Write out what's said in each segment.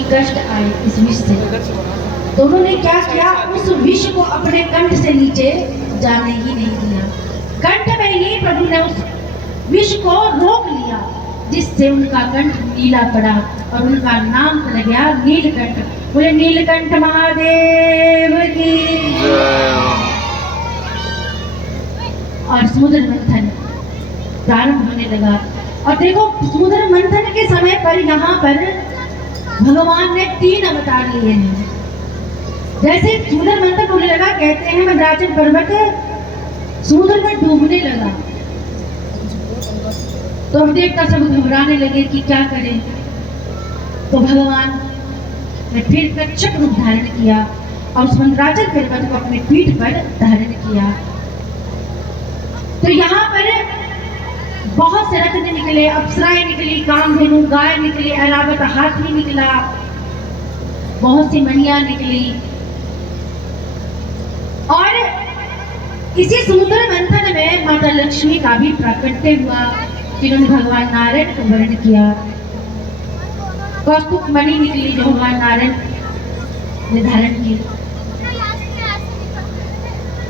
ही कष्ट आए इस विष से। तो उन्होंने क्या किया, उस विष को अपने कंठ से नीचे जाने ही नहीं दिया। कंठ में ही प्रभु ने उस विष को रोक लिया, जिससे उनका कंठ नीला पड़ा और उनका नाम पड़ गया नीलकंठ। बोले नीलकंठ महादेव की। और समुद्र मंथन प्रारंभ होने लगा। और देखो समुद्र मंथन के समय पर यहाँ पर भगवान ने 3 अवतार लिए हैं। जैसे समुद्र मंथन होने लगा, कहते हैं मंदराचल पर्वत समुद्र में डूबने लगा, तो हम देवता सब घबराने लगे कि क्या करें। तो भगवान ने फिर कच्छप रूप धारण किया और उस मंदराचल पर्वत को अपने पीठ पर धारण किया। तो यहाँ पर बहुत से रत्न निकले, अप्सराएं निकली, कामधेनु गाय निकली, ऐरावत हाथी निकला, बहुत सी मणियां निकली। और इसी समुद्र मंथन में माता लक्ष्मी का भी प्राकट्य हुआ, जिन्होंने भगवान नारायण को वर्ण किया। कौस्तुभ मणि निकली जो भगवान नारायण ने धारण की।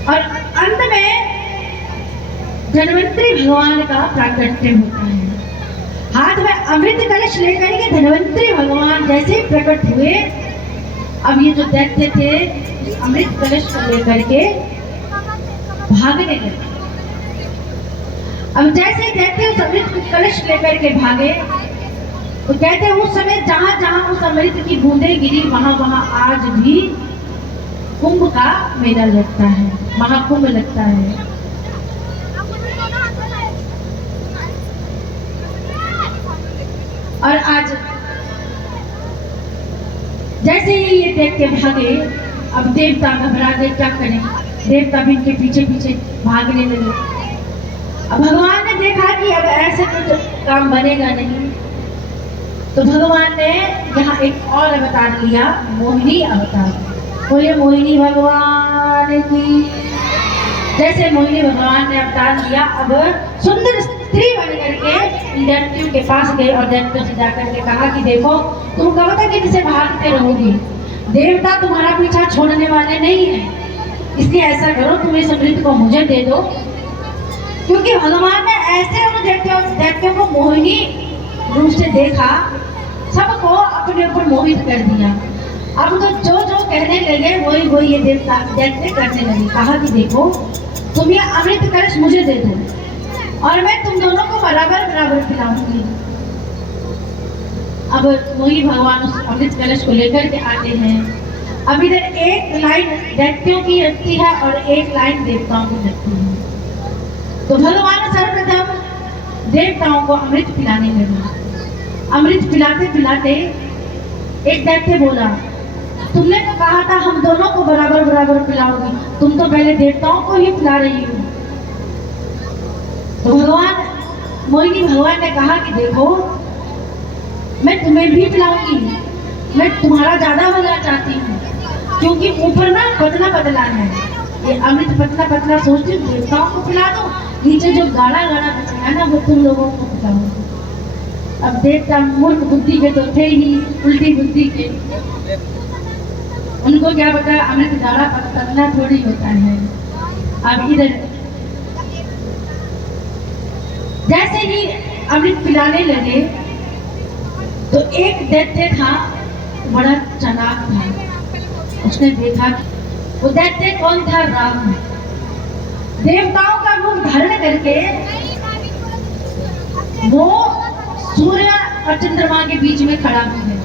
और अंत में धन्वंतरी भगवान का प्राकट्य होता है। हाथ में अमृत कलश लेकर के धन्वंतरी भगवान जैसे प्रकट हुए, अब ये जो दैत्य थे अमृत कलश को लेकर के भागने लगे। अब जैसे दैत्य उस अमृत कलश लेकर के भागे, तो कहते हैं उस समय जहां जहां उस अमृत की बूंदें गिरी, वहां वहां आज भी कुंभ का मेला लगता है, महाकुंभ लगता है। और आज जैसे ही ये दैत्य भागे, अब देवता घबरा गए, क्या करें। देवता भी इनके पीछे पीछे भागने लगे। अब भगवान ने देखा कि अब ऐसे तो काम बनेगा नहीं, तो भगवान ने यहाँ एक और अवतार लिया, मोहिनी अवतार। बोले मोहिनी भगवान की। जैसे मोहिनी भगवान ने अवतार लिया, अब सुंदर स्त्री बन करके दैत्यों के पास गए और दैत्यों से जाकर के कहा कि देखो तुम कब तक इनसे भागते रहोगी, देवता तुम्हारा पीछा छोड़ने वाले नहीं है, इसलिए ऐसा करो तुम इस अमृत को मुझे दे दो। क्योंकि भगवान ने ऐसे उन दैत्यों को मोहिनी रूप से देखा, सबको अपने ऊपर मोहित कर दिया। अब तो जो जो कहने लगे वही वही ये देवता दैत्य करने लगे। कहा कि देखो तुम ये अमृत कलश मुझे दे दो और मैं तुम दोनों को बराबर बराबर पिलाऊंगी। अब वही भगवान उस अमृत कलश को लेकर के आते हैं। अब इधर एक लाइन दैत्यों की लगती है और एक लाइन देवताओं की लगती है। तो भगवान सर्वप्रथम देवताओं को अमृत पिलाने लगे। अमृत पिलाते पिलाते एक दैत्य बोला, तुमने तो कहा था हम दोनों को बराबर बराबर पिलाओगी, तुम तो पहले देवताओं को ही पिला रही हो। तो भगवान मोहिनी भगवान ने कहा कि देखो मैं तुम्हें भी पिलाऊंगी, मैं तुम्हारा ज्यादा भला चाहती हूँ, क्योंकि ऊपर ना पतला पतला है, ये अमृत पतला पतला सोचती हूँ देवताओं को पिला दो, नीचे जो गाढ़ा गाढ़ा बचा है ना वो तुम लोगों को पिलाऊंगी। अब देवता मूर्ख बुद्धि के तो थे ही, उल्टी बुद्धि के, उनको क्या पता अमृत गाढ़ा पतला थोड़ी होता है। अब इधर जैसे ही अमृत पिलाने लगे तो एक दैत्य था, बड़ा चालाक था। उसने देखा वो दैत्य कौन था, राम। देवताओं का रूप धारण करके वो सूर्य और चंद्रमा के बीच में खड़ा हो गया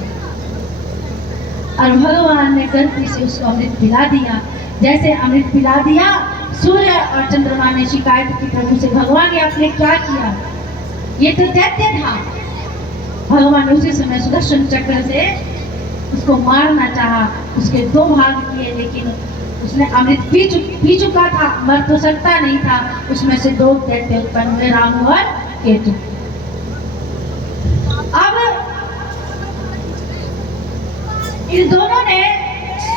और भगवान ने गलती से उसको अमृत पिला दिया। जैसे अमृत पिला दिया, सूर्य और चंद्रमा ने शिकायत की प्रभु से, भगवान ये आपने क्या किया, ये तो दैत्य था। भगवान ने उसी समय सुदर्शन चक्र से उसको मारना चाहा, उसके 2 भाग किए, लेकिन उसने अमृत पी चुका था, मर तो सकता नहीं था। उसमें से 2 दैत्य उत्पन्न हुए, राहु और केतु। अब इन दोनों ने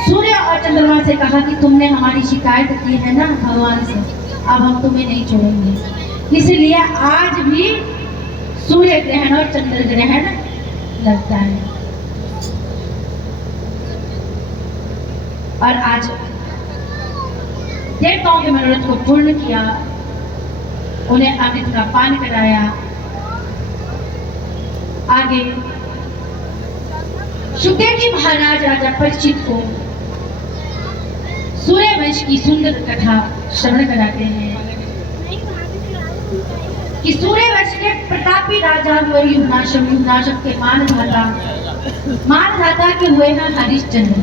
सूर्य और चंद्रमा से कहा कि तुमने हमारी शिकायत की है ना भगवान से, अब हम तुम्हें नहीं छोड़ेंगे। इसलिए आज भी सूर्य ग्रहण और चंद्र ग्रहण लगता है। और आज देवताओं के मनोरथ को पूर्ण किया, उन्हें अमृत का पान कराया। आगे सुखदेव जी महाराज राजा परीक्षित को सूर्यवंश की सुंदर कथा श्रवण कराते हैं कि सूर्यवंश के प्रतापी राजा हुए युवनाशम। युवनाशम के मानधाता के हुए हैं हरिश्चंद्र।